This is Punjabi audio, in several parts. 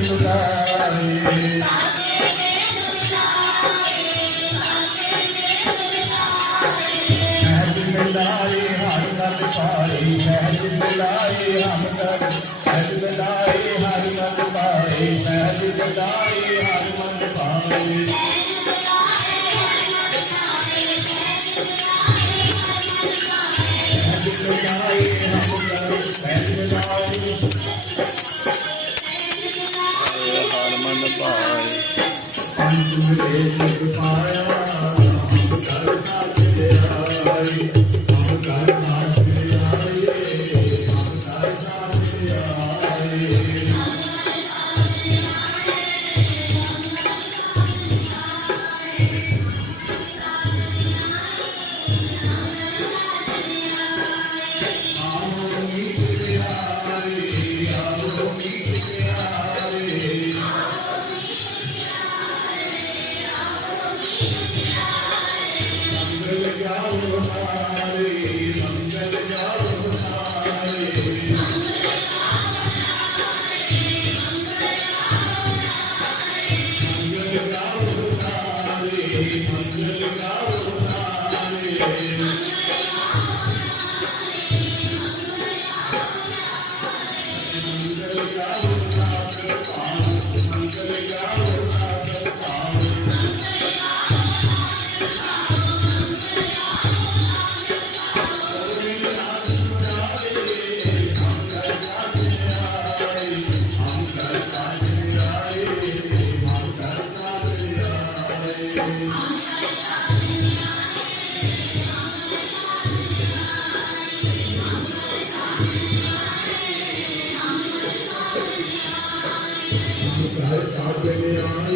ਸੁਲਾਈ ਮਹਿਜ ਮਿਲਾਈ ਹਰ ਗੱਲ ਪਾਈ ਮਹਿਜ ਮਿਲਾਈ ਹਮ ਕਰ ਮਹਿਜ ਮਿਲਾਈ ਹਰ ਗੱਲ ਪਾਈ ਮਹਿਜ ਮਿਲਾਈ ਹਰ ਮਨ ਪਾਈ पाया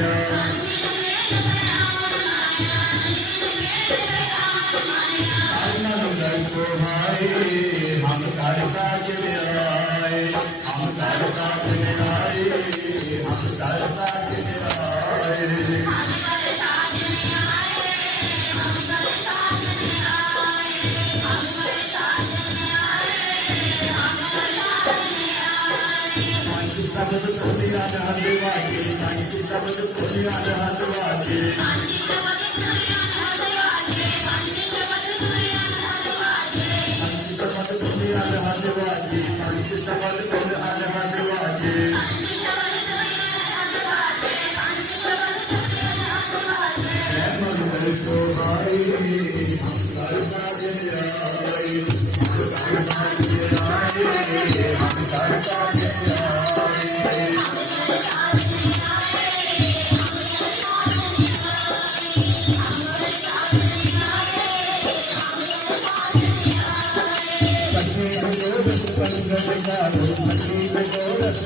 Deus. পশুপতি রাজা দেবাকে চিন্তা পশুপতি রাজা দেবাকে